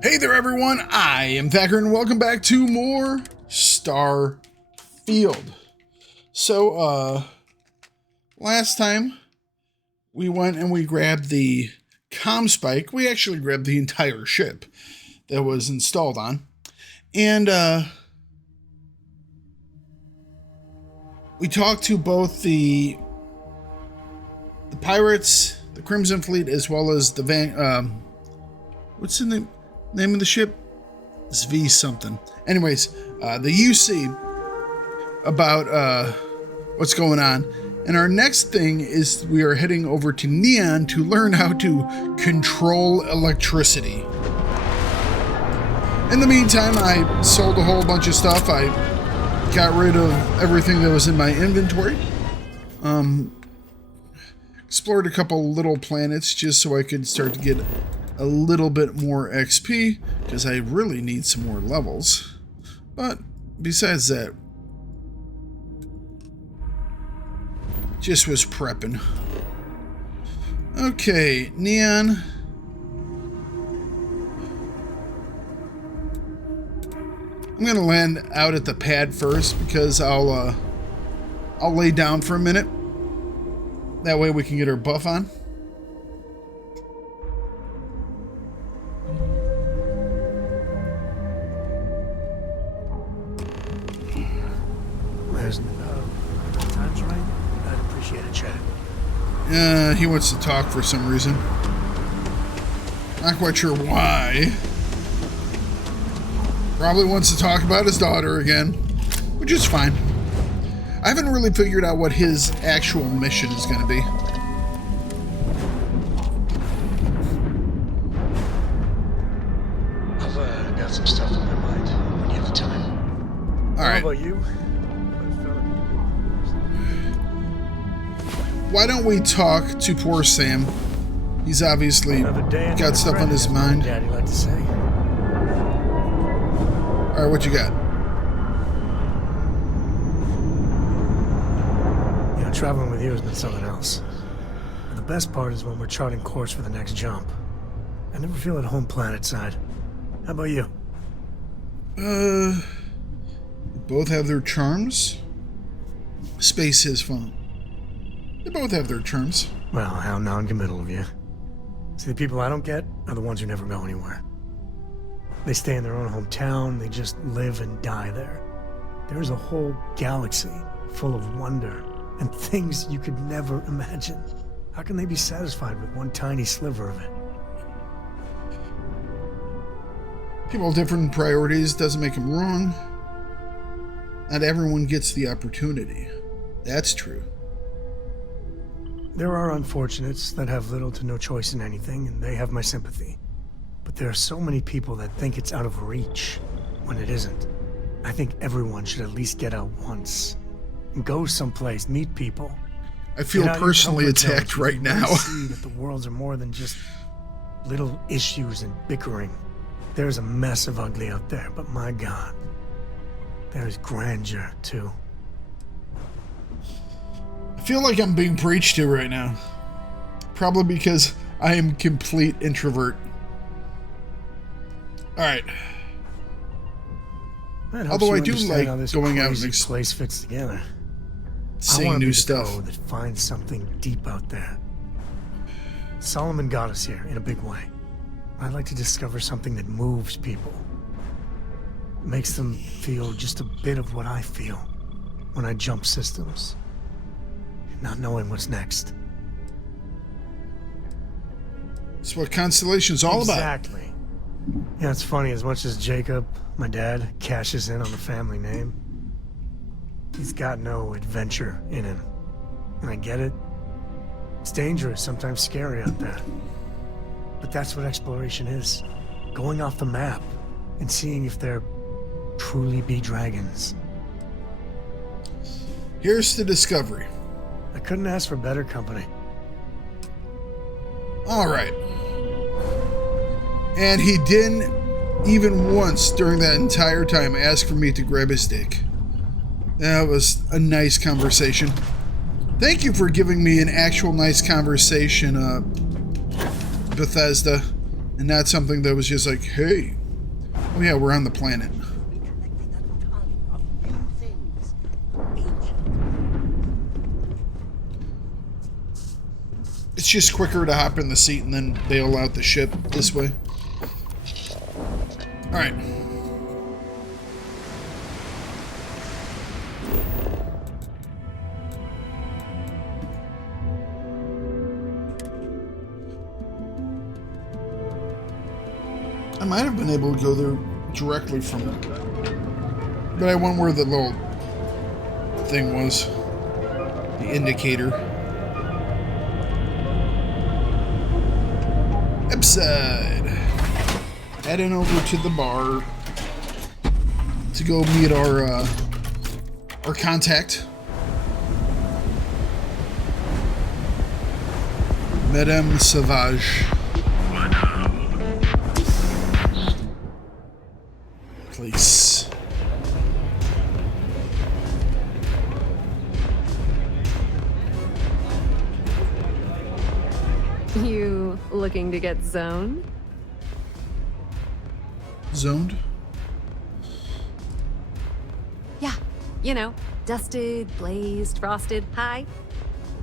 Hey there everyone, I am Thakard and welcome back to more Starfield. So, last time we went and we grabbed the comm spike. We actually grabbed the entire ship that was installed on. And, we talked to both the pirates, the Crimson Fleet, as well as the what's the name of the ship? It's V something. Anyways, the UC about what's going on. And our next thing is we are heading over to Neon to learn how to control electricity. In the meantime, I sold a whole bunch of stuff. I got rid of everything that was in my inventory. Explored a couple little planets just so I could start to get a little bit more XP, because I really need some more levels. But besides that, just was prepping. Okay, Neon. I'm gonna land out at the pad first because I'll lay down for a minute. That way we can get our buff on. Time's right. I'd appreciate a chat. He wants to talk for some reason. Not quite sure why. Probably wants to talk about his daughter again, which is fine. I haven't really figured out what his actual mission is going to be. I've got some stuff on my mind when you have the time. All right. How about you? Why don't we talk to poor Sam? He's obviously got stuff on his mind. Daddy like to say. All right, what you got? You know, traveling with you has been something else. But the best part is when we're charting course for the next jump. I never feel at home planet side. How about you? Both have their charms. Space is fun. They both have their charms. Well, how non-committal of you. See, the people I don't get are the ones who never go anywhere. They stay in their own hometown, they just live and die there. There's a whole galaxy full of wonder and things you could never imagine. How can they be satisfied with one tiny sliver of it? People with different priorities doesn't make them wrong. Not everyone gets the opportunity. That's true. There are unfortunates that have little to no choice in anything, and they have my sympathy. But there are so many people that think it's out of reach when it isn't. I think everyone should at least get out once. And go someplace, meet people. I feel personally attacked right now. See that the worlds are more than just little issues and bickering. There's a mess of ugly out there, but my God, there's grandeur too. I feel like I'm being preached to right now. Probably because I am complete introvert. Alright. Although I do like going out and this place fits together. Seeing new stuff. That finds something deep out there. Solomon got us here in a big way. I'd like to discover something that moves people. Makes them feel just a bit of what I feel when I jump systems. Not knowing what's next. That's what Constellation's all about. Exactly. Yeah, it's funny, as much as Jacob, my dad, cashes in on the family name, he's got no adventure in him. And I get it. It's dangerous, sometimes scary out there. But that's what exploration is. Going off the map and seeing if there truly be dragons. Here's the discovery. I couldn't ask for better company. Alright. And he didn't even once during that entire time ask for me to grab his dick. That was a nice conversation. Thank you for giving me an actual nice conversation, Bethesda. And not something that was just like, hey, oh yeah, we're on the planet. It's just quicker to hop in the seat and then bail out the ship this way. Alright. I might have been able to go there directly from it. But I went where the little thing was. The indicator. Upside. Heading over to the bar to go meet our contact. Madame Sauvage. Place. You looking to get zoned? Zoned? Yeah, you know, dusted, blazed, frosted, high.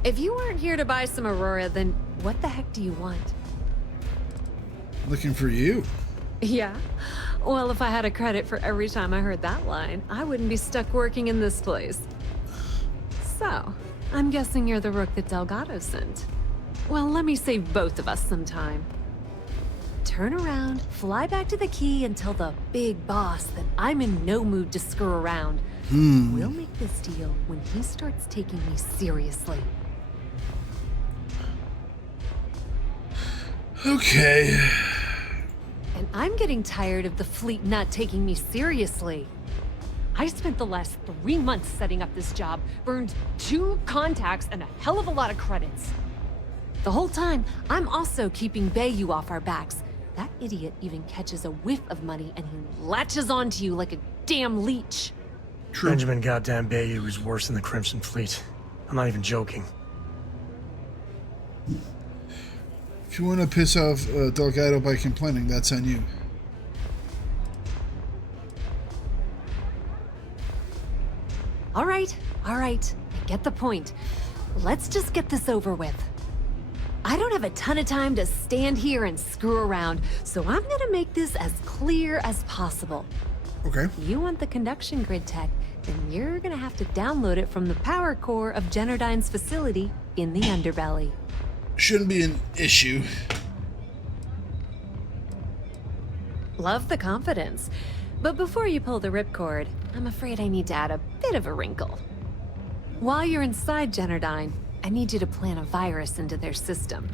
If you weren't here to buy some Aurora, then what the heck do you want? Looking for you. Yeah? Well, if I had a credit for every time I heard that line, I wouldn't be stuck working in this place. So, I'm guessing you're the rook that Delgado sent. Well, let me save both of us some time. Turn around, fly back to the key, and tell the big boss that I'm in no mood to screw around. We'll make this deal when he starts taking me seriously. Okay. And I'm getting tired of the fleet not taking me seriously. I spent the last 3 months setting up this job, burned 2 contacts and a hell of a lot of credits. The whole time, I'm also keeping Bayou off our backs. That idiot even catches a whiff of money and he latches onto you like a damn leech. True. Benjamin goddamn Bayou is worse than the Crimson Fleet. I'm not even joking. If you want to piss off Delgado by complaining, that's on you. All right. I get the point. Let's just get this over with. I don't have a ton of time to stand here and screw around, so I'm gonna make this as clear as possible. Okay. You want the conduction grid tech, then you're gonna have to download it from the power core of Generdyne's facility in the underbelly. Shouldn't be an issue. Love the confidence. But before you pull the ripcord, I'm afraid I need to add a bit of a wrinkle. While you're inside Generdyne, I need you to plant a virus into their system.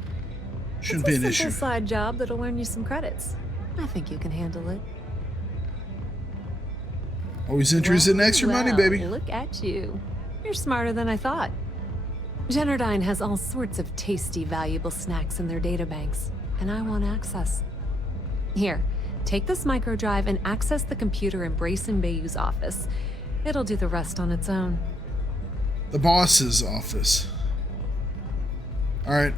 Shouldn't be an It's a issue. simple side job that'll earn you some credits. I think you can handle it. Always interested in extra money, baby. Look at you. You're smarter than I thought. Generdyne has all sorts of tasty, valuable snacks in their databanks, and I want access. Here, take this microdrive and access the computer in Brayson Bayou's office. It'll do the rest on its own. The boss's office. Alright.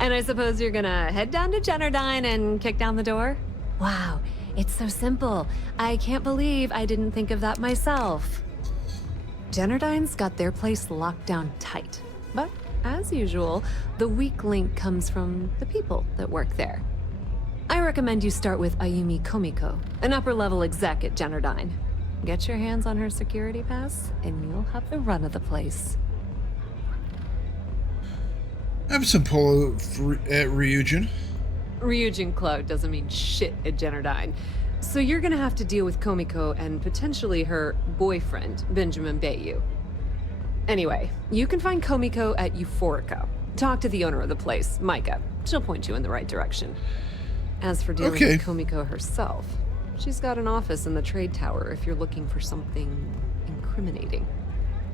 And I suppose you're gonna head down to Generdyne and kick down the door? Wow, it's so simple. I can't believe I didn't think of that myself. Generdyne's got their place locked down tight. But, as usual, the weak link comes from the people that work there. I recommend you start with Ayumi Komiko, an upper-level exec at Generdyne. Get your hands on her security pass, and you'll have the run of the place. I have some pull at Ryujin. Ryujin Cloud doesn't mean shit at Generdyne. So you're gonna have to deal with Komiko and potentially her boyfriend, Benjamin Bayou. Anyway, you can find Komiko at Euphorica. Talk to the owner of the place, Micah. She'll point you in the right direction. As for dealing with Komiko herself, she's got an office in the trade tower if you're looking for something incriminating.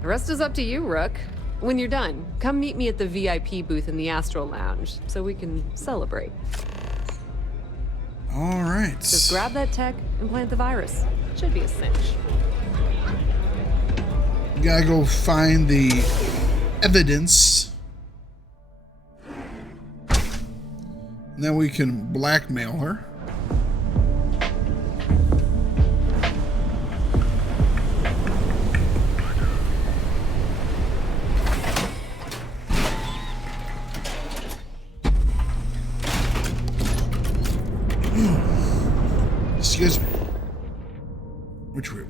The rest is up to you, Rook. When you're done, come meet me at the VIP booth in the Astro Lounge so we can celebrate. All right. Just grab that tech and plant the virus. Should be a cinch. Gotta go find the evidence. And then we can blackmail her. Excuse me. Which way?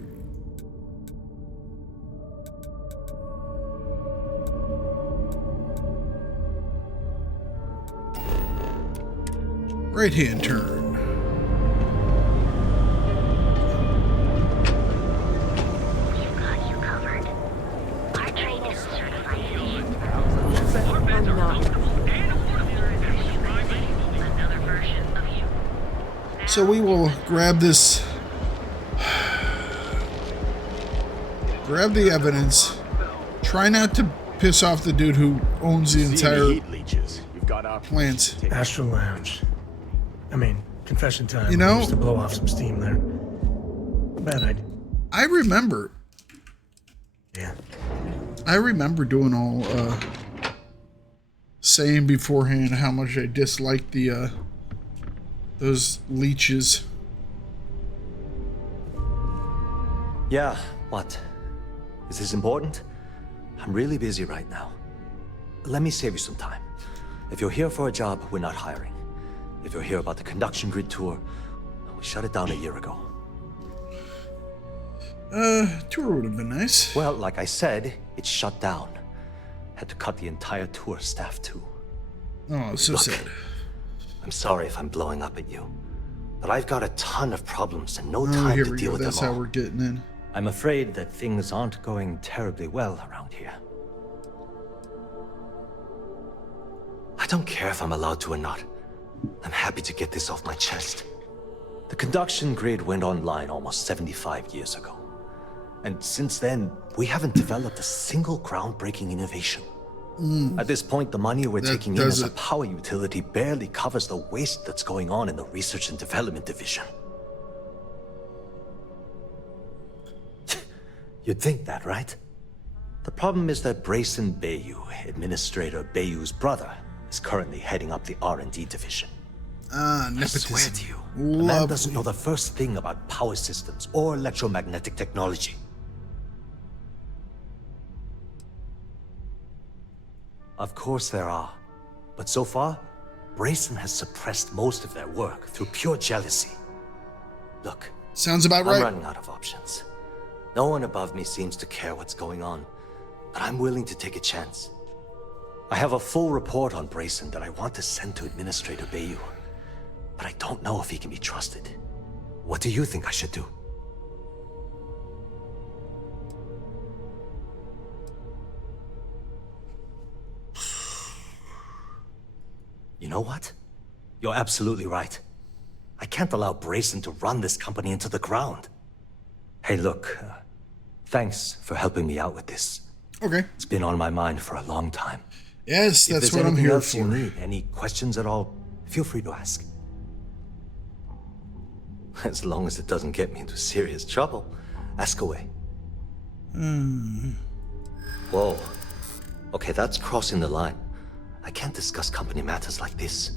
Right-hand turn. We've got you covered. Our train is certified. I'm not. Another version of you. So we will grab this. Grab the evidence. Try not to piss off the dude who owns the entire heat leeches. You've got our plant. Astral Lounge. I mean, confession time. You know- Just to blow off some steam there. Bad idea. I remember. Yeah. I remember doing all saying beforehand how much I disliked the those leeches. Yeah, what? Is this important? I'm really busy right now. Let me save you some time. If you're here for a job, we're not hiring. If you're here about the conduction grid tour, we shut it down a year ago. Tour would have been nice. Well, like I said, it's shut down. Had to cut the entire tour staff too. Oh, so Look, sad. I'm sorry if I'm blowing up at you, but I've got a ton of problems and no Oh, time here to we deal go. with That's them how all. we're getting in. I'm afraid that things aren't going terribly well around here. I don't care if I'm allowed to or not. I'm happy to get this off my chest. The conduction grid went online almost 75 years ago. And since then, we haven't developed a single groundbreaking innovation. At this point, the money we're That taking in does as a it. power utility barely covers the waste that's going on in the research and development division. You'd think that, right? The problem is that Brayson Bayou, Administrator Bayou's brother, is currently heading up the R&D division. Ah, I swear nepotism. to you, the man Lovely. doesn't know the first thing about power systems or electromagnetic technology. Of course there are, but so far, Brayson has suppressed most of their work through pure jealousy. Look, Sounds about I'm right. running out of options. No one above me seems to care what's going on, but I'm willing to take a chance. I have a full report on Brayson that I want to send to Administrator Bayou, but I don't know if he can be trusted. What do you think I should do? You know what? You're absolutely right. I can't allow Brayson to run this company into the ground. Hey, look, thanks for helping me out with this. Okay. It's been on my mind for a long time. Yes, If that's there's what I'm anything here else for. you need, any questions at all, feel free to ask. As long as it doesn't get me into serious trouble, ask away. Whoa. Okay, that's crossing the line. I can't discuss company matters like this.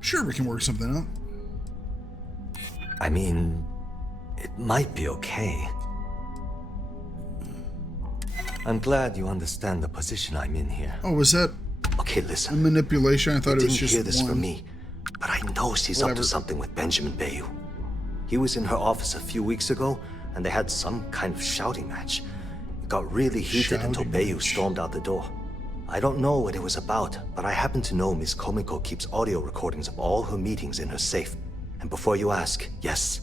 Sure, we can work something out. I mean, it might be okay. I'm glad you understand the position I'm in here. Oh, was that Okay, a listen. manipulation? I thought it was Didn't just hear this one. from me, but I know she's up Whatever. to something with Benjamin Bayou. He was in her office a few weeks ago, and they had some kind of shouting match. It got really heated until Shouting Bayou match. stormed out the door. I don't know what it was about, but I happen to know Miss Komiko keeps audio recordings of all her meetings in her safe. And before you ask, yes,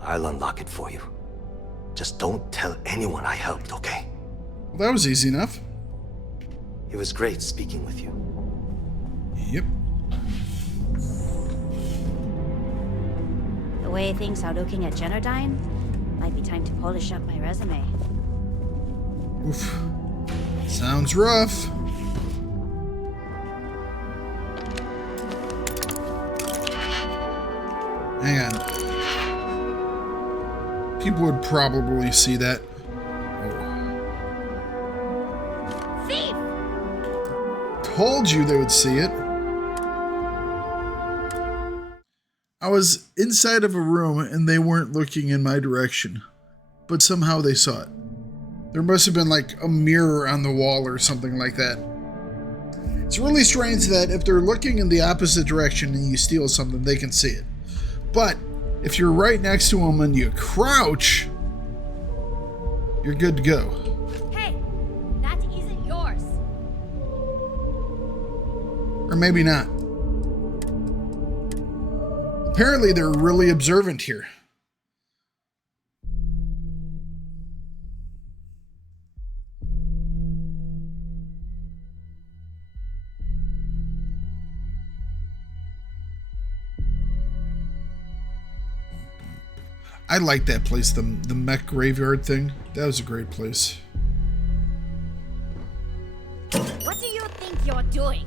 I'll unlock it for you. Just don't tell anyone I helped, okay? Well, that was easy enough. It was great speaking with you. Yep. The way things are looking at Generdyne, might be time to polish up my resume. Oof. Sounds rough. Hang on. People would probably see that. Oh. Thief! told you they would see it. I was inside of a room and they weren't looking in my direction, but somehow they saw it. There must have been like a mirror on the wall or something like that. It's really strange that if they're looking in the opposite direction and you steal something, they can see it. But if you're right next to them and you crouch, you're good to go. Hey, that isn't yours. Or maybe not. Apparently they're really observant here. I like that place, the mech graveyard thing. That was a great place. What do you think you're doing?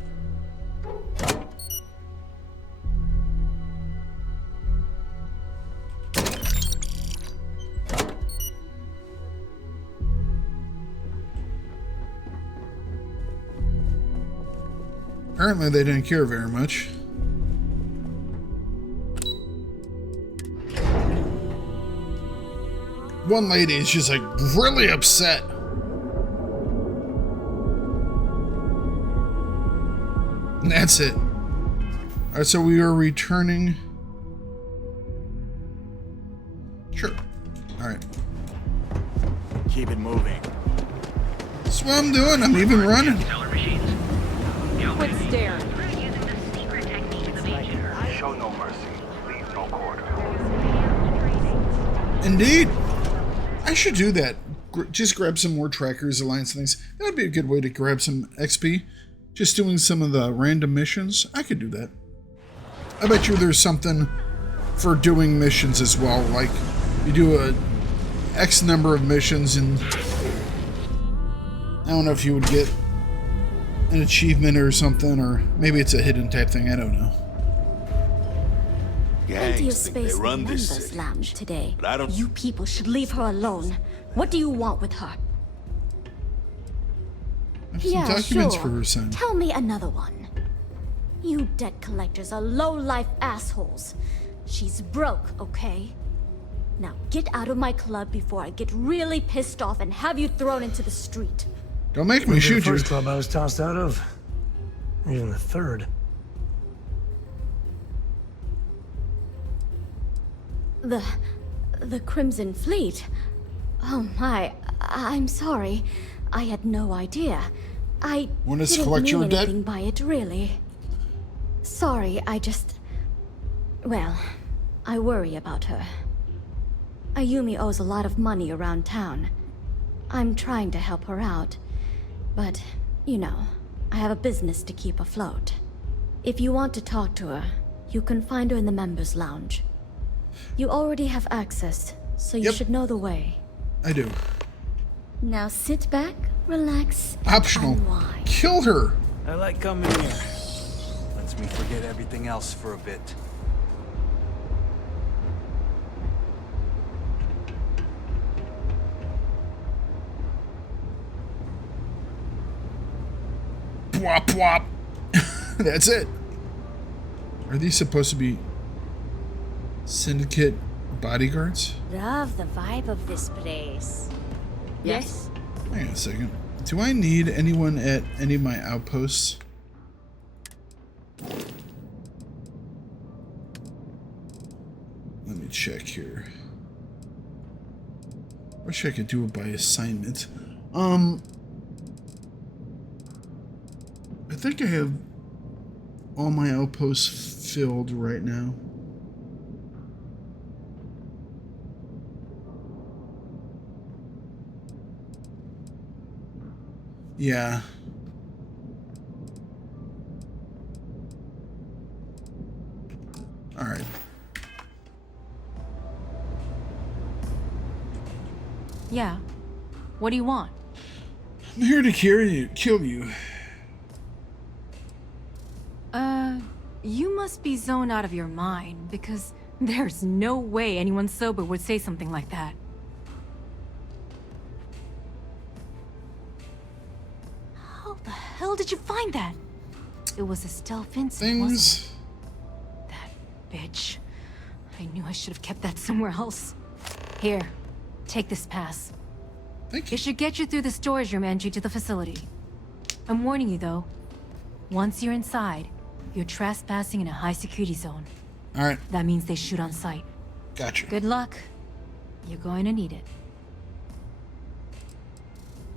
Apparently they didn't care very much. One lady is just like really upset. And that's it. Alright, so we are returning. Sure. Alright. Keep it moving. That's what I'm doing. I'm even running. Quit staring. Show no mercy. Leave no quarter. Indeed. I should do that. Just grab some more trackers, alliance things. That would be a good way to grab some XP. Just doing some of the random missions. I could do that. I bet you there's something for doing missions as well. Like, you do a X number of missions and I don't know if you would get an achievement or something, or maybe it's a hidden type thing. I don't know. Plenty of Gangs think space they in run this Members city. Lounge today. But I don't- You people should leave her alone. What do you want with her? I have some documents for her son. Tell me another one. You debt collectors are low-life assholes. She's broke, okay? Now get out of my club before I get really pissed off and have you thrown into the street. Don't make me The shoot you. first club I was tossed out of. Or even the third. The Crimson Fleet. Oh my, I'm sorry. I had no idea. I Want us to didn't collect mean your debt? anything by it, really. Sorry, I just... Well, I worry about her. Ayumi owes a lot of money around town. I'm trying to help her out. But, you know, I have a business to keep afloat. If you want to talk to her, you can find her in the members' lounge. You already have access, so you Yep. should know the way. I do. Now sit back, relax, Optional. and unwind. Kill her. I like coming here. Lets me forget everything else for a bit. Pwop, pwop. That's it. Are these supposed to be syndicate bodyguards? Love the vibe of this place. Yes? Hang on a second. Do I need anyone at any of my outposts? Let me check here. Wish I could do it by assignment. I think I have all my outposts filled right now. Yeah. All right. Yeah. What do you want? I'm here to kill you. You must be zoned out of your mind, because there's no way anyone sober would say something like that. How the hell did you find that? It was Estelle Vincent, wasn't things. it? That bitch. I knew I should have kept that somewhere else. Here, take this pass. Thank you. It should get you through the storage room entry to the facility. I'm warning you, though. Once you're inside, you're trespassing in a high-security zone. All right, That means they shoot on sight. gotcha. Good luck. You're going to need it.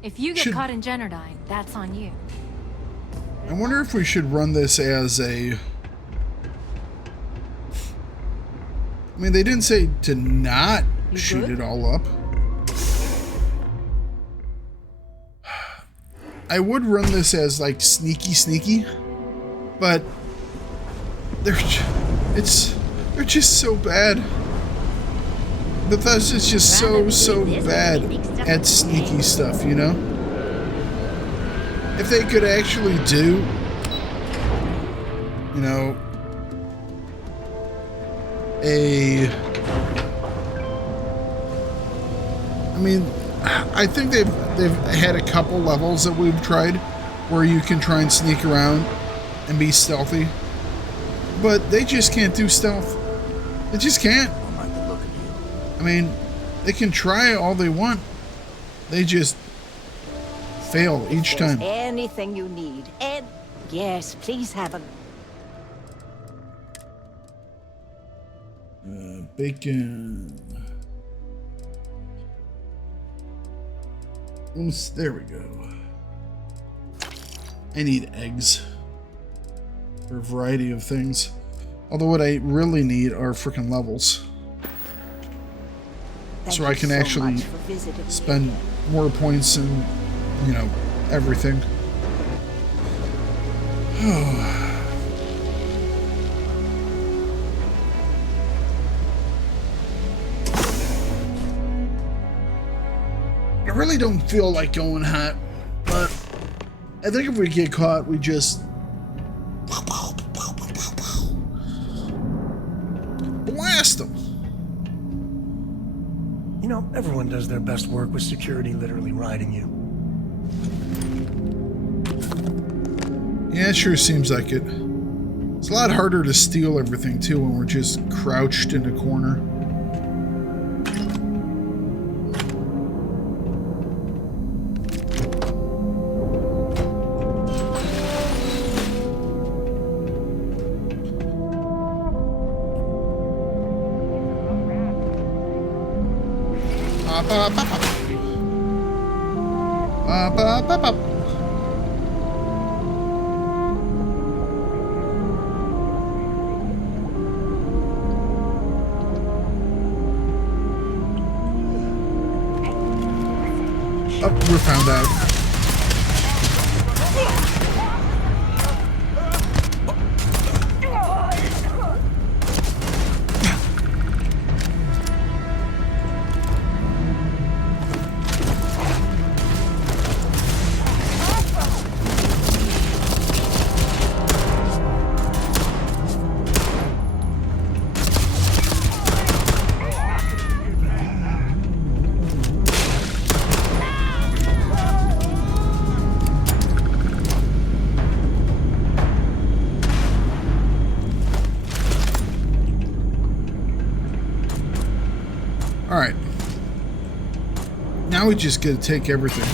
If you get Should- caught in Generdyne, that's on you. I wonder if we should run this as a... I mean, they didn't say to not You shoot good? it all up. I would run this as like sneaky, but they're just so bad. Bethesda's just so bad at sneaky stuff, you know? If they could actually do, you know, I mean, I think they've had a couple levels that we've tried where you can try and sneak around and be stealthy, but they just can't do stealth. They just can't. Don't like the look of you. I mean, they can try all they want. They just fail each time. Anything you need. And yes, please have a... Bacon. There we go. I need eggs for a variety of things. Although what I really need are freaking levels. Thank So you I can so actually much for visiting me spend again. more points and, you know, everything. I really don't feel like going hot, but I think if we get caught, we just blast them. You know, everyone does their best work with security literally riding you. Yeah, it sure seems like it. It's a lot harder to steal everything too when we're just crouched in a corner. Oh, we're found out. Alright. Now we just gotta take everything.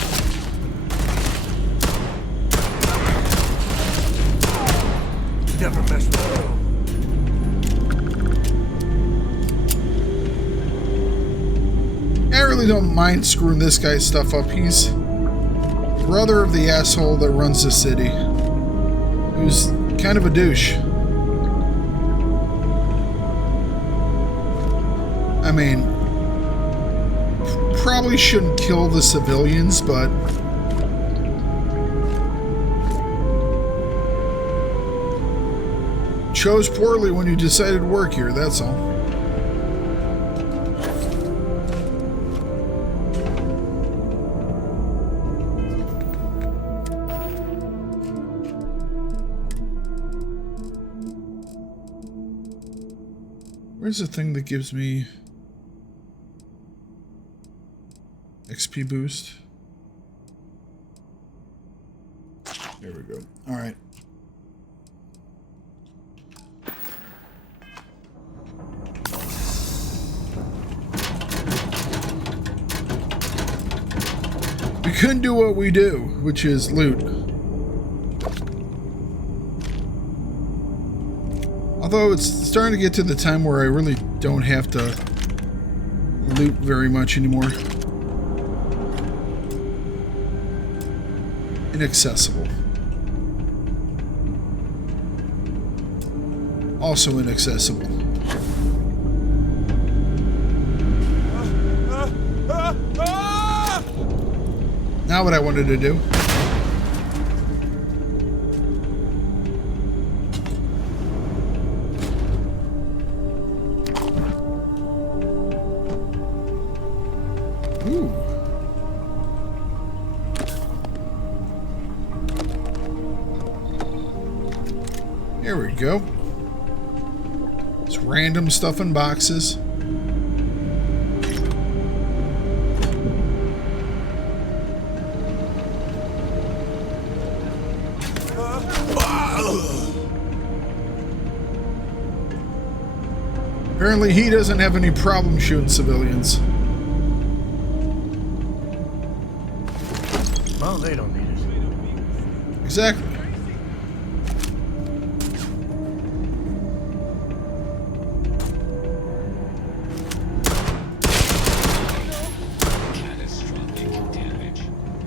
Never mess with Joe. I really don't mind screwing this guy's stuff up. He's brother of the asshole that runs the city, who's kind of a douche. I mean, probably shouldn't kill the civilians, but chose poorly when you decided to work here, that's all. Where's the thing that gives me XP boost? There we go. All right. couldn't do what we do, which is loot. Although it's starting to get to the time where I really don't have to loot very much anymore. Inaccessible. Also inaccessible. Now what I wanted to do. Ooh. There we go. It's random stuff in boxes. Apparently he doesn't have any problem shooting civilians. Well, they don't need it. Exactly.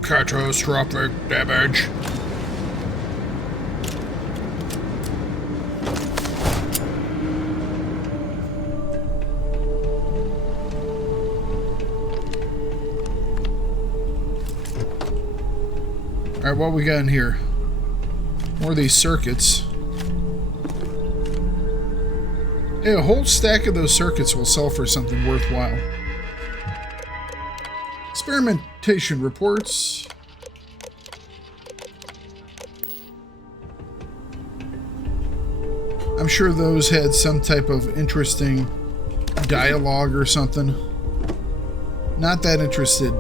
Catastrophic damage. Alright, what we got in here? More of these circuits. Hey, a whole stack of those circuits will sell for something worthwhile. Experimentation reports. I'm sure those had some type of interesting dialogue or something. Not that interested.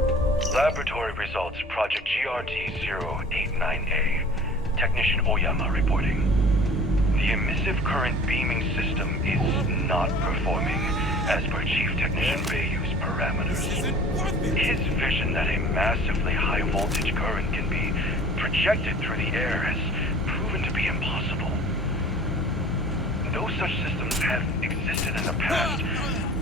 Laboratory results, Project GRT-089A. Technician Oyama reporting. The emissive current beaming system is not performing as per Chief Technician Bayou's parameters. His vision that a massively high voltage current can be projected through the air has proven to be impossible. Though such systems have existed in the past,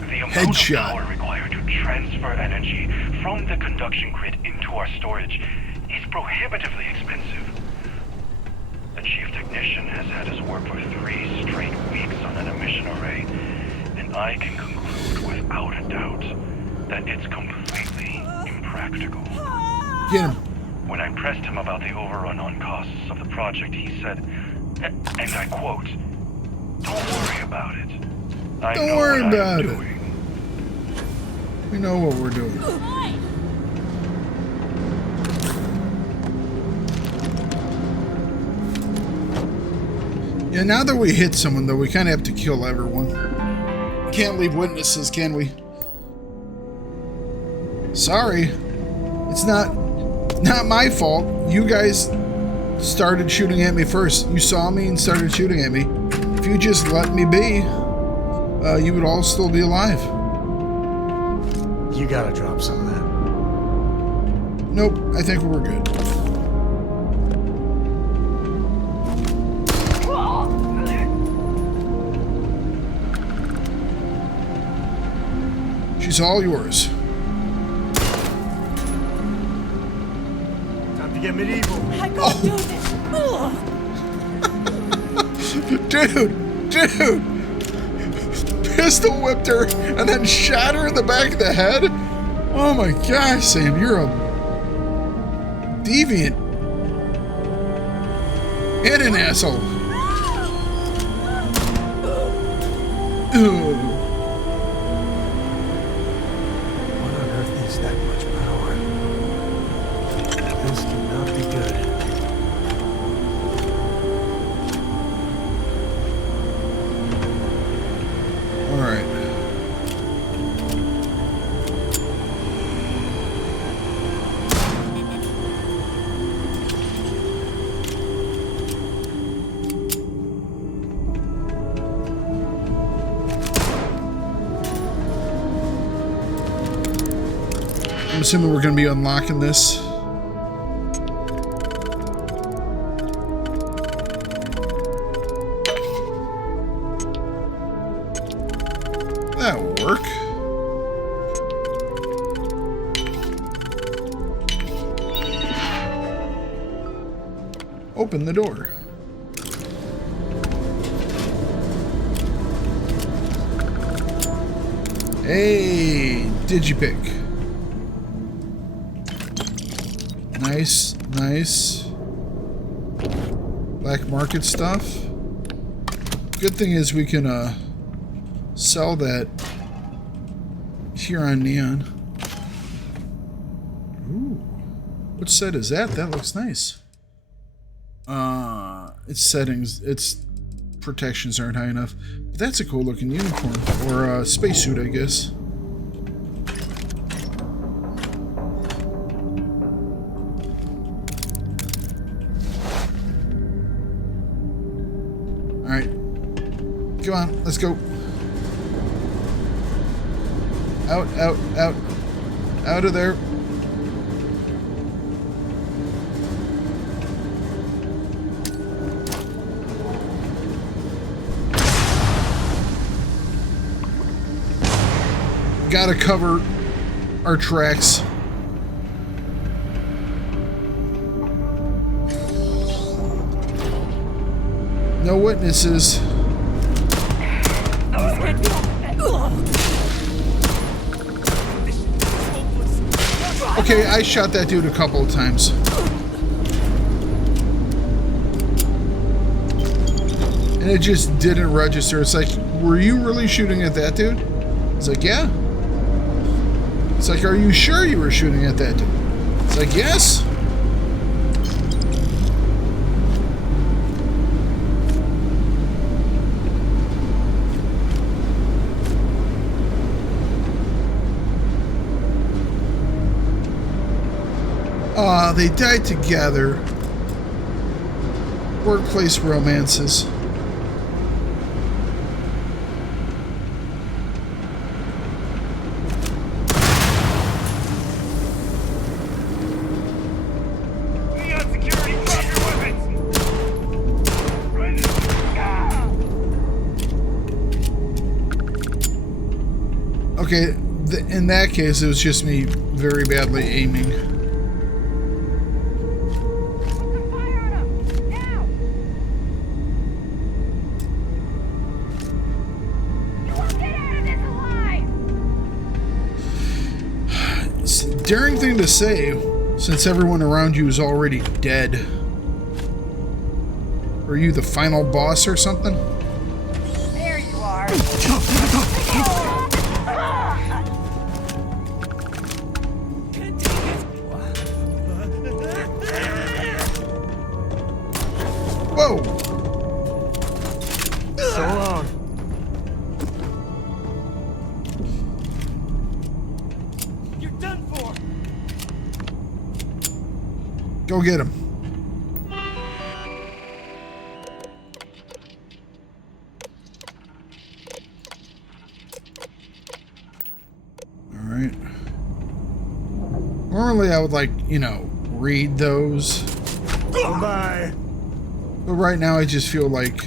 the amount of power required to transfer energy from the conduction grid into our storage is prohibitively expensive. The Chief Technician has had us work for 3 straight weeks on an emission array, and I can conclude without a doubt that it's completely impractical. Get him. When I pressed him about the overrun on costs of the project, he said, and I quote, "Don't worry about it. I Don't know worry what about I'm it. doing." We know what we're doing. Yeah, now that we hit someone, though, we kind of have to kill everyone. Can't leave witnesses, can we? Sorry. It's not my fault. You guys started shooting at me first. You saw me and started shooting at me. If you just let me be, you would all still be alive. You gotta drop some of that. Nope, I think we're good. She's all yours. Time to get medieval. I can't do this. Dude! Pistol whipped her and then shot her in the back of the head? Oh my gosh, Sam, you're a deviant. And an asshole. Ugh. What on earth needs that much power? This cannot be good. All right. I'm assuming we're going to be unlocking this That'll work. Open the door. Hey, digipick. Nice, nice. Black market stuff. Good thing is we can sell that here on Neon. Ooh. What set is that? That looks nice. Its settings, its protections aren't high enough. But that's a cool looking uniform. Or spacesuit, I guess. Alright. Come on, let's go. Out, out, out. Out of there. Gotta cover our tracks. No witnesses. Okay, I shot that dude a couple of times. And it just didn't register. It's like, were you really shooting at that dude? It's like, yeah. It's like, are you sure you were shooting at that dude? It's like, yes. They died together. Workplace romances. Okay, in that case, it was just me very badly aiming. It's a daring thing to say, since everyone around you is already dead. Are you the final boss or something? There you are. Whoa! So long. You're done for. Go get him. Alright. Normally I would like, you know, read those. Bye. But right now I just feel like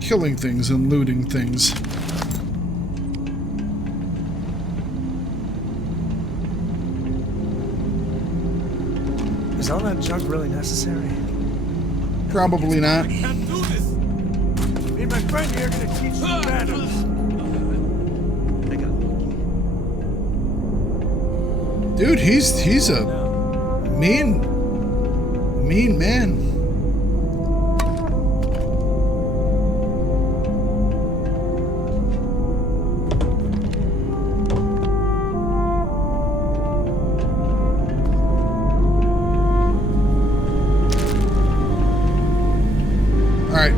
killing things and looting things. Is all that junk really necessary? Probably not. Can't do this. Me and my friend here are gonna teach you manners. Dude, he's a mean man. All right.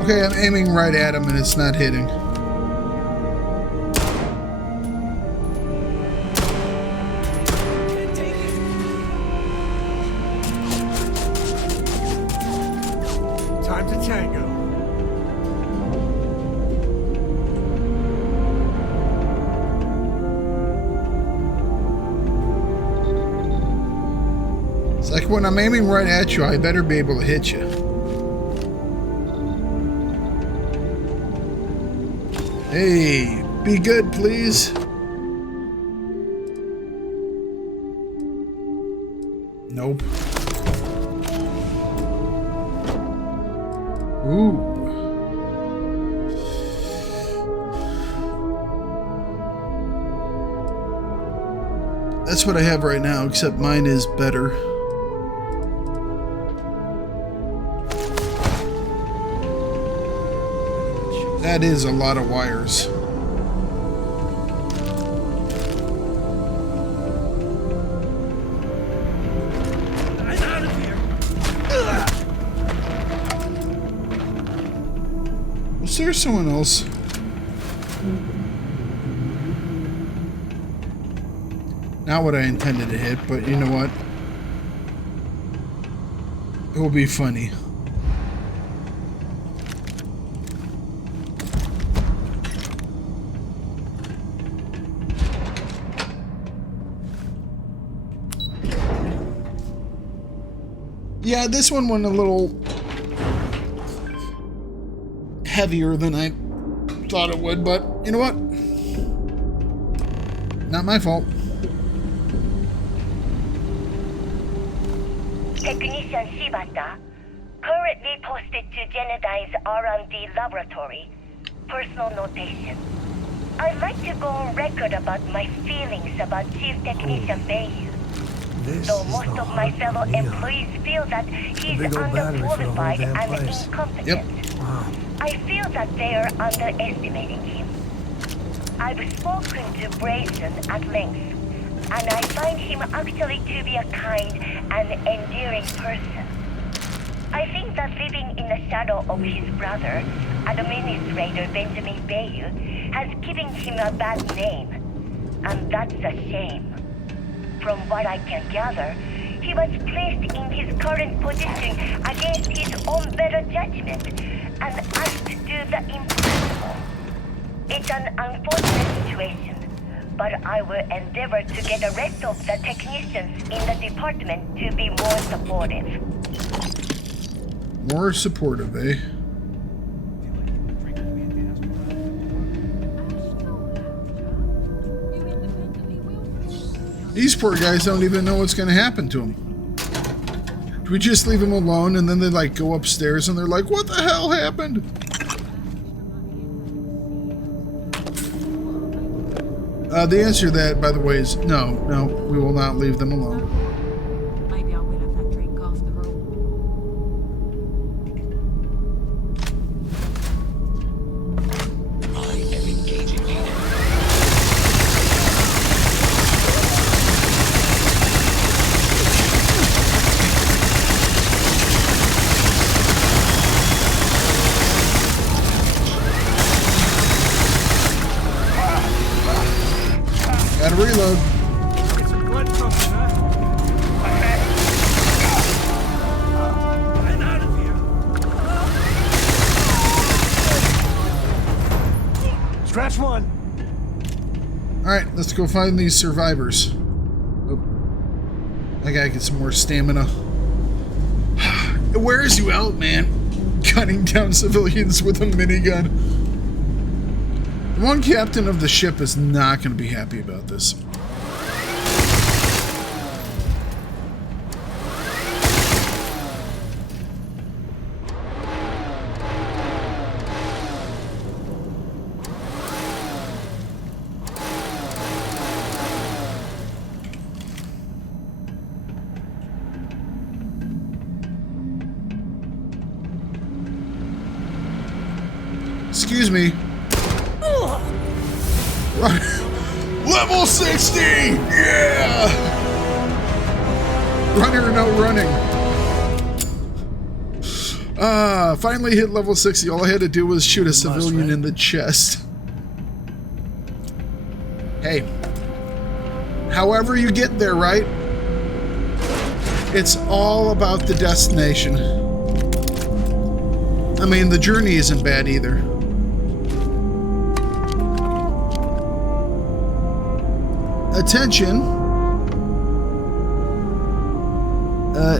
Okay, I'm aiming right at him and it's not hitting. It's like when I'm aiming right at you, I better be able to hit you. Hey, be good, please. Nope. Ooh. That's what I have right now, except mine is better. That is a lot of wires. I'm out of here. Was there someone else? Not what I intended to hit, but you know what? It will be funny. Yeah, this one went a little heavier than I thought it would, but you know what? Not my fault. Technician Shibata, currently posted to Genodyne's R&D laboratory. Personal notation. I'd like to go on record about my feelings about Chief Technician Bayou. Though most of my fellow employees feel that he's underqualified and incompetent. Yep. Wow. I feel that they are underestimating him. I've spoken to Brazen at length, and I find him actually to be a kind and endearing person. I think that living in the shadow of his brother, Administrator Benjamin Bayou, has given him a bad name, and that's a shame. From what I can gather, he was placed in his current position against his own better judgment and asked to do the impossible. It's an unfortunate situation, but I will endeavor to get the rest of the technicians in the department to be more supportive. More supportive, eh? These poor guys don't even know what's going to happen to them. Do we just leave them alone and then they like go upstairs and they're like, what the hell happened? The answer to that, by the way, is no, we will not leave them alone. Maybe I will have that drink after all. I am engaging you. Gotta reload. Get some blood from me, huh? I'm out of here. Scratch one. Alright, let's go find these survivors. Oh. I gotta get some more stamina. It wears you out, man. Gunning down civilians with a minigun. The one captain of the ship is not going to be happy about this. Excuse me. Level 60! Yeah! Running or no running? Finally hit level 60. All I had to do was shoot a civilian in the chest. Hey. However you get there, right? It's all about the destination. I mean, the journey isn't bad either. Attention.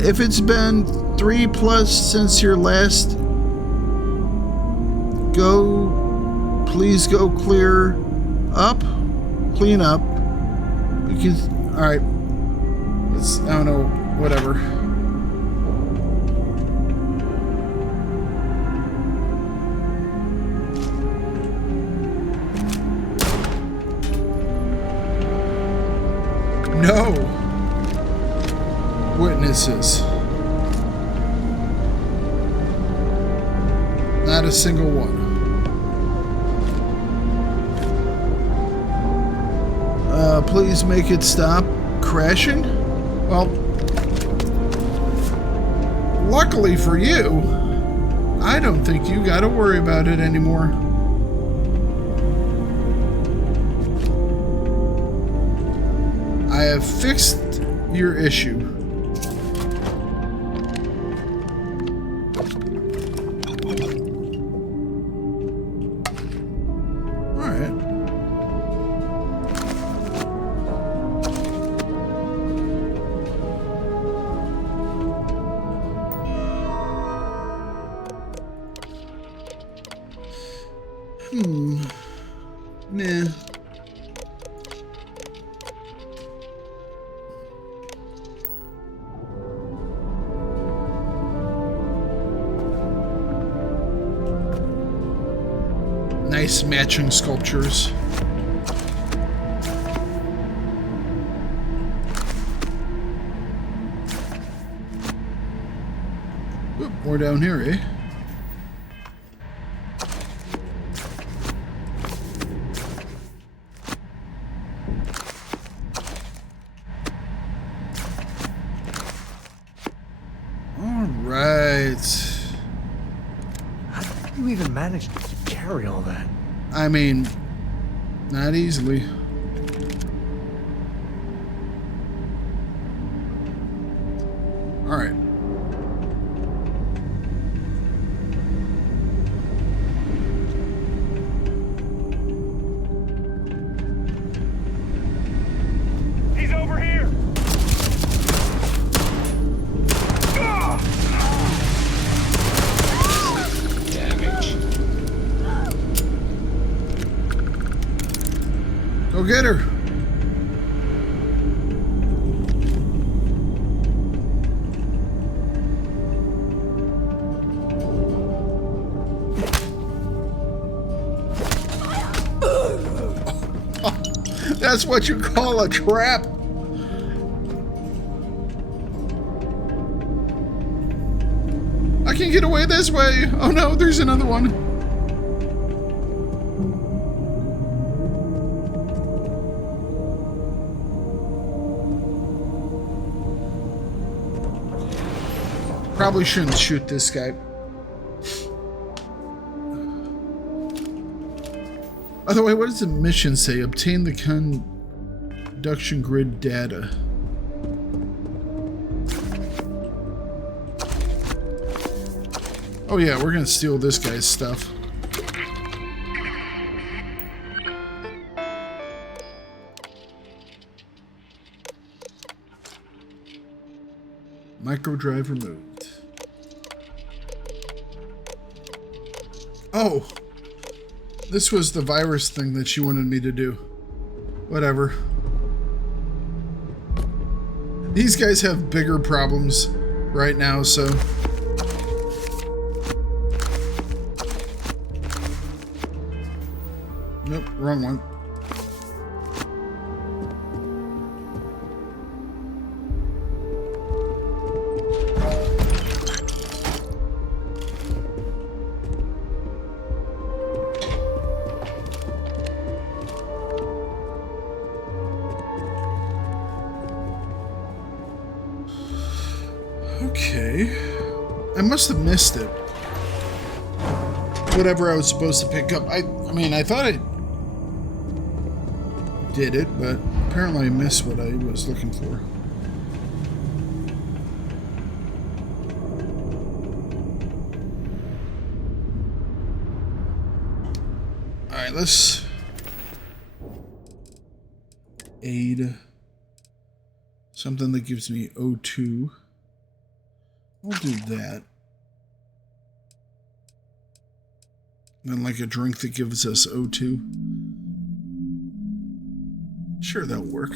If it's been 3+ since your last go, please go clean up. Because, alright. I don't know, whatever. No witnesses. Not a single one. Please make it stop crashing. Well, luckily for you, I don't think you gotta worry about it anymore. I have fixed your issue. Nah. Nice matching sculptures. Oop, more down here, eh? Managed to carry all that? I mean, not easily. All right. He's over here. Go get her. That's what you call a trap. I can get away this way. Oh no, there's another one. Probably shouldn't shoot this guy. By the way, what does the mission say? Obtain the conduction grid data. Oh yeah, we're gonna steal this guy's stuff. Micro drive removed. Oh, this was the virus thing that she wanted me to do. Whatever. These guys have bigger problems right now, so. Nope, wrong one. Okay. I must have missed it. Whatever I was supposed to pick up. I mean, I thought I did it, but apparently I missed what I was looking for. Alright, let's aid something that gives me O2. We'll do that. And then like a drink that gives us O2. Sure, that'll work.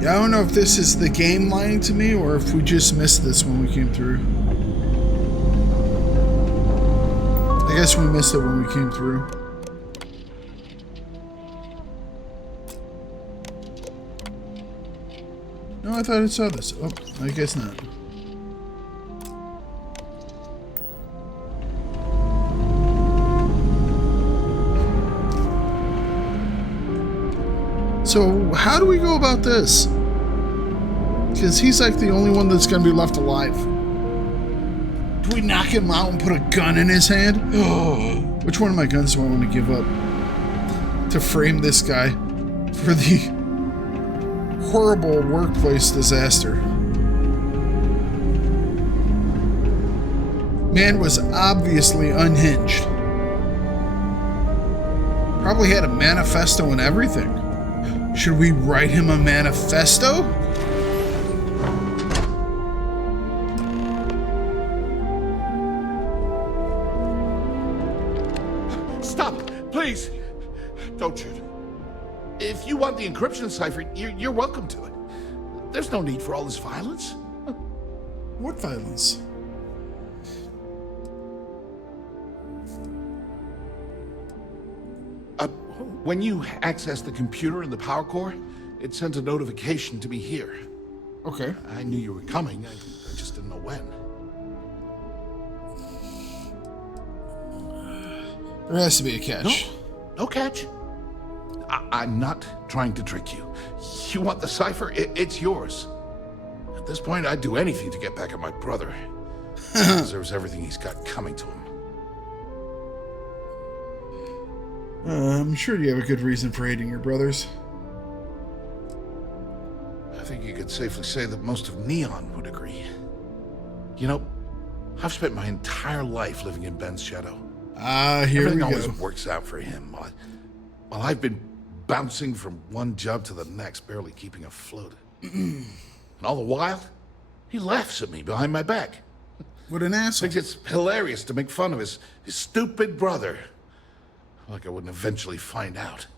Yeah, I don't know if this is the game lying to me or if we just missed this when we came through. I guess we missed it when we came through. No, I thought I saw this. Oh, I guess not. So, how do we go about this? Because he's like the only one that's going to be left alive. Do we knock him out and put a gun in his hand? Oh, which one of my guns do I want to give up? To frame this guy for the horrible workplace disaster. Man was obviously unhinged. Probably had a manifesto and everything. Should we write him a manifesto? Stop, please. Don't shoot. If you want the encryption cipher, you're welcome to it. There's no need for all this violence. What violence? When you access the computer in the power core, it sends a notification to me here. Okay. I knew you were coming. I just didn't know when. There has to be a catch. No catch. I'm not trying to trick you. You want the cipher? It's yours. At this point, I'd do anything to get back at my brother. He deserves everything he's got coming to him. I'm sure you have a good reason for hating your brothers. I think you could safely say that most of Neon would agree. You know, I've spent my entire life living in Ben's shadow. Here Everything we always go. works out for him. While I've been bouncing from one job to the next, barely keeping afloat. And all the while, he laughs at me behind my back. What an asshole. Thinks it's hilarious to make fun of his stupid brother. Like I wouldn't eventually find out.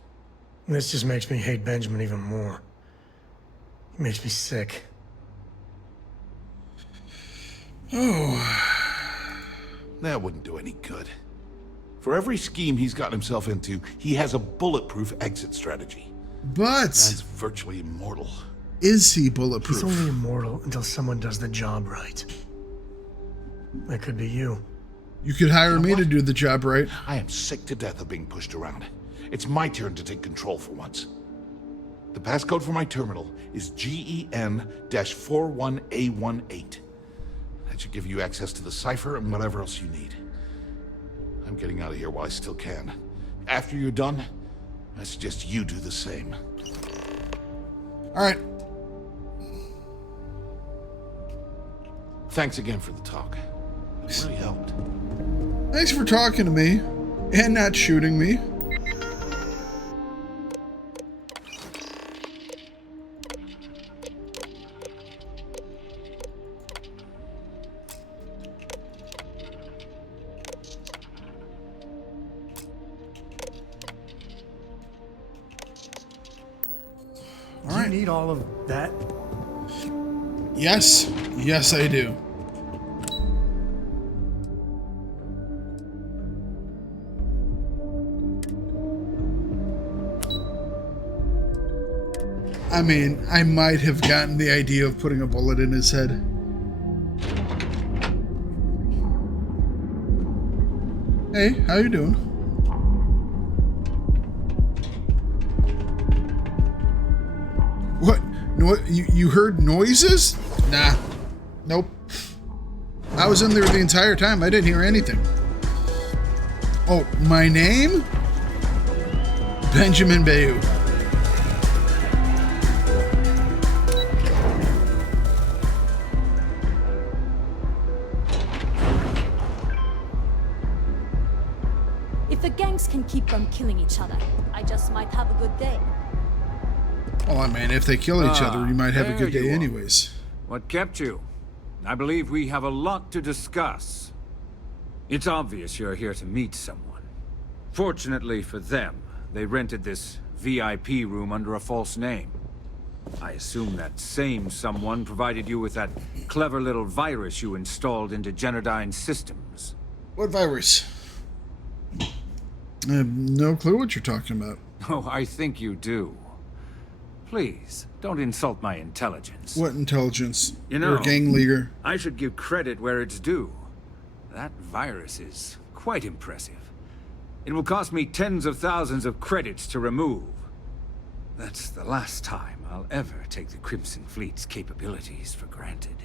This just makes me hate Benjamin even more. It makes me sick. Oh. That wouldn't do any good. For every scheme he's gotten himself into, he has a bulletproof exit strategy. But That's virtually immortal. Is he bulletproof? He's only immortal until someone does the job right. That could be you. You could hire me to do the job right. I am sick to death of being pushed around. It's my turn to take control for once. The passcode for my terminal is GEN-41A18. That should give you access to the cipher and whatever else you need. I'm getting out of here while I still can. After you're done, I suggest you do the same. All right. Thanks again for the talk. It really helped. Thanks for talking to me and not shooting me. Do you need all of that? Yes. Yes, I do. I mean, I might have gotten the idea of putting a bullet in his head. Hey, how you doing? What? No, you heard noises? Nah. Nope. I was in there the entire time. I didn't hear anything. Oh, my name? Benjamin Bayou. can keep from killing each other. I just might have a good day. Well, I mean, if they kill each other, you might have a good day anyways. What kept you? I believe we have a lot to discuss. It's obvious you're here to meet someone. Fortunately for them, they rented this VIP room under a false name. I assume that same someone provided you with that clever little virus you installed into Generdyne's systems. What virus? I have no clue what you're talking about. Oh, I think you do. Please, don't insult my intelligence. What intelligence? You know, you're a gang leader. I should give credit where it's due. That virus is quite impressive. It will cost me tens of thousands of credits to remove. That's the last time I'll ever take the Crimson Fleet's capabilities for granted.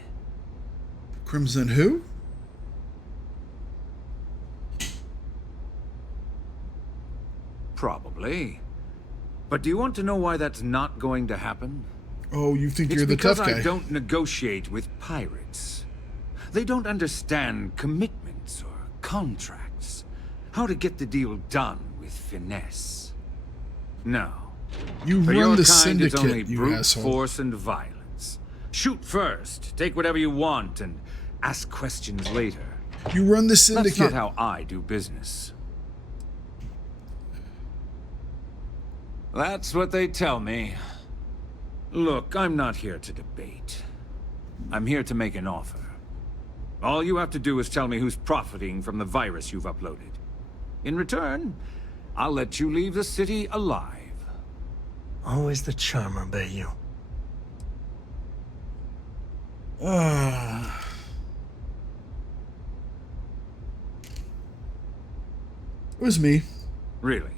Crimson who? Probably. But do you want to know why that's not going to happen? Oh, you think you're the tough guy. It's because I don't negotiate with pirates. They don't understand commitments or contracts. How to get the deal done with finesse. No. You For run your the kind, syndicate, it's only you brute asshole. force and violence. Shoot first, take whatever you want, and ask questions later. You run the syndicate. That's not how I do business. That's what they tell me. Look, I'm not here to debate. I'm here to make an offer. All you have to do is tell me who's profiting from the virus you've uploaded. In return, I'll let you leave the city alive. Always the charmer, Bayou. It was me. Really?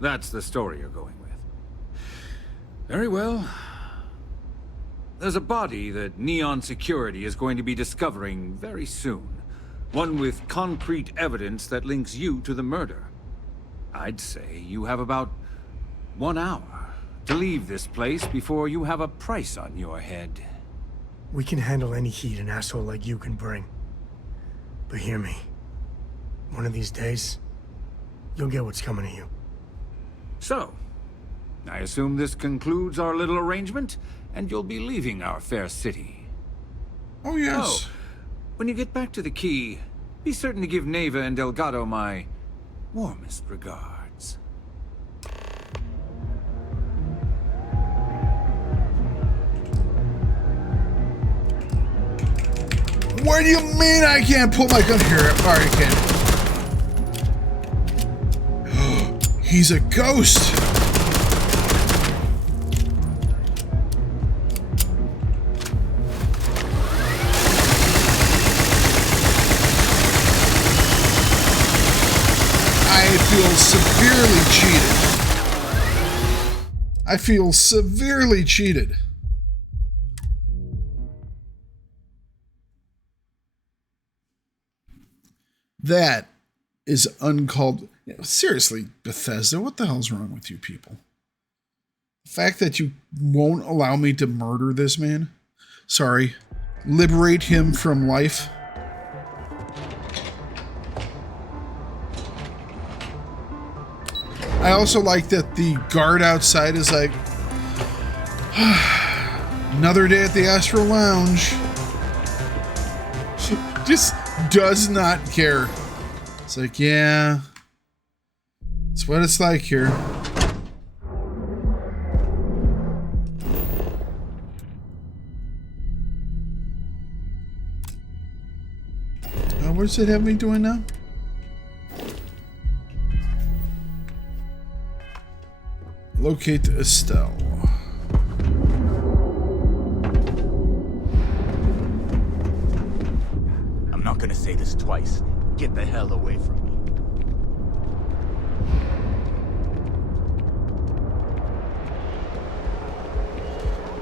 That's the story you're going with. Very well. There's a body that Neon Security is going to be discovering very soon. One with concrete evidence that links you to the murder. I'd say you have about 1 hour to leave this place before you have a price on your head. We can handle any heat an asshole like you can bring. But hear me. One of these days, you'll get what's coming to you. So, I assume this concludes our little arrangement, and you'll be leaving our fair city. Oh, yes. Oh, when you get back to the key, be certain to give Neva and Delgado my warmest regards. What do you mean I can't pull my gun here? Alright, I can. He's a ghost. I feel severely cheated. I feel severely cheated. That is uncalled. Seriously, Bethesda, what the hell's wrong with you people? The fact that you won't allow me to murder this man? Sorry. Liberate him from life? I also like that the guard outside is like, another day at the Astro Lounge. She just does not care. It's like, yeah, it's what it's like here. What does it have me doing now? Locate Estelle. I'm not gonna say this twice. Get the hell away from me.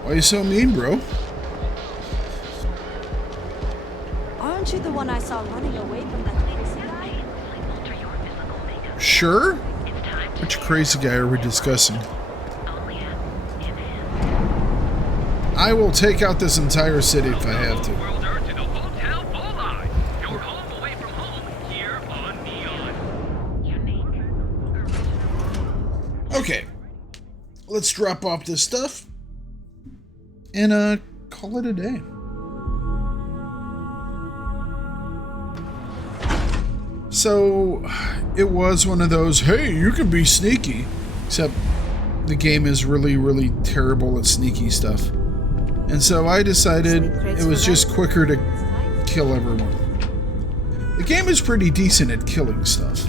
Why are you so mean, bro? Aren't you the one I saw running away from that crazy guy? Sure? Which crazy guy are we discussing? I will take out this entire city if I have to. let's drop off this stuff and call it a day. So it was one of those, hey, you can be sneaky, except the game is really, really terrible at sneaky stuff. And so I decided it was just quicker to kill everyone. The game is pretty decent at killing stuff.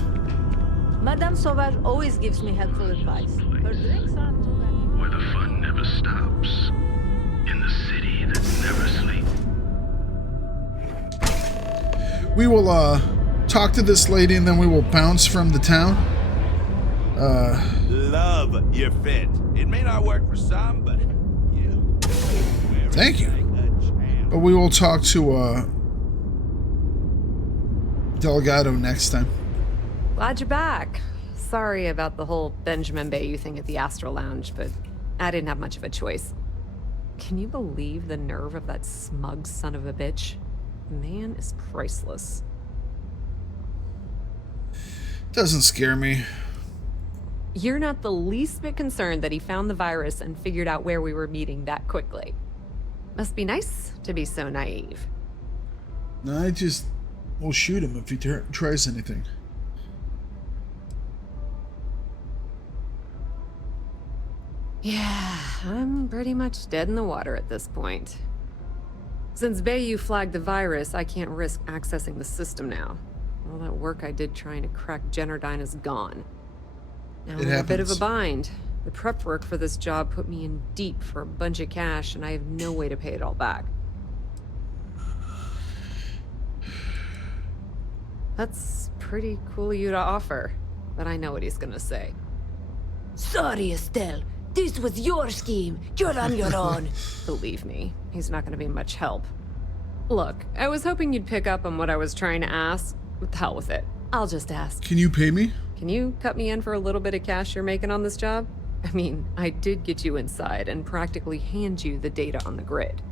Madame Sauvage always gives me helpful advice. Her drinks aren't too bad. Where the fun never stops. In the city that never sleeps. We will talk to this lady and then we will bounce from the town. Love your fit. It may not work for some, but you. Thank you. But we will talk to Delgado next time. Glad you're back. Sorry about the whole Benjamin Bayou thing at the Astral Lounge, but I didn't have much of a choice. Can you believe the nerve of that smug son of a bitch? The man is priceless. Doesn't scare me. You're not the least bit concerned that he found the virus and figured out where we were meeting that quickly. Must be nice to be so naive. No, I just will shoot him if he tries anything. Yeah, I'm pretty much dead in the water at this point. Since Bayou flagged the virus, I can't risk accessing the system now. All that work I did trying to crack Generdyne is gone. Now I'm in a bit of a bind. The prep work for this job put me in deep for a bunch of cash, and I have no way to pay it all back. That's pretty cool of you to offer, but I know what he's gonna say. Sorry, Estelle. This was your scheme. You're on your own. Believe me, he's not gonna be much help. Look, I was hoping you'd pick up on what I was trying to ask. With the hell with it. I'll just ask. Can you pay me? Can you cut me in for a little bit of cash you're making on this job? I mean, I did get you inside and practically hand you the data on the grid.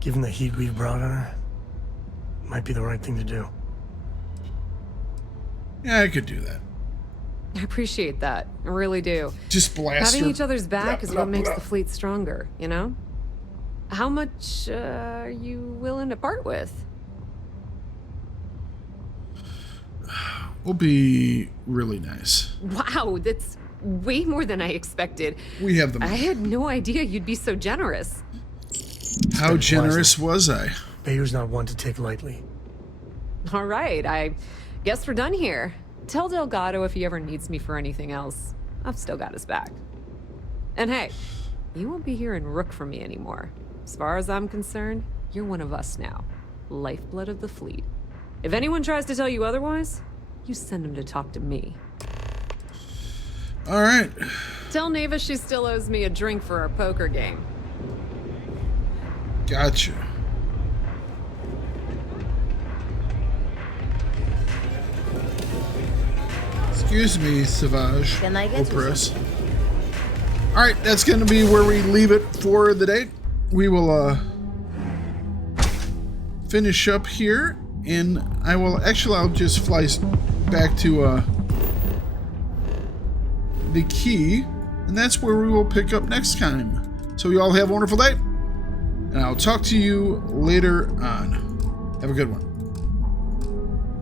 Given the heat we've brought on her, might be the right thing to do. Yeah, I could do that. I appreciate that. I really do. Just blast Having her. each other's back is what makes the fleet stronger, you know? How much are you willing to part with? Will be really nice. Wow, that's way more than I expected. We have the money. I had no idea you'd be so generous. How generous was I? Bayou's not one to take lightly. All right, I guess we're done here. Tell Delgado if he ever needs me for anything else. I've still got his back. And hey, you won't be hearing Rook from me anymore. As far as I'm concerned, you're one of us now. Lifeblood of the fleet. If anyone tries to tell you otherwise, you send him to talk to me. All right. Tell Neva she still owes me a drink for our poker game. Gotcha. Excuse me, Savage. Can I get Press. All right, that's going to be where we leave it for the day. We will finish up here, and I'll just fly back to the key, and that's where we will pick up next time. So you all have a wonderful day, and I'll talk to you later on. Have a good one.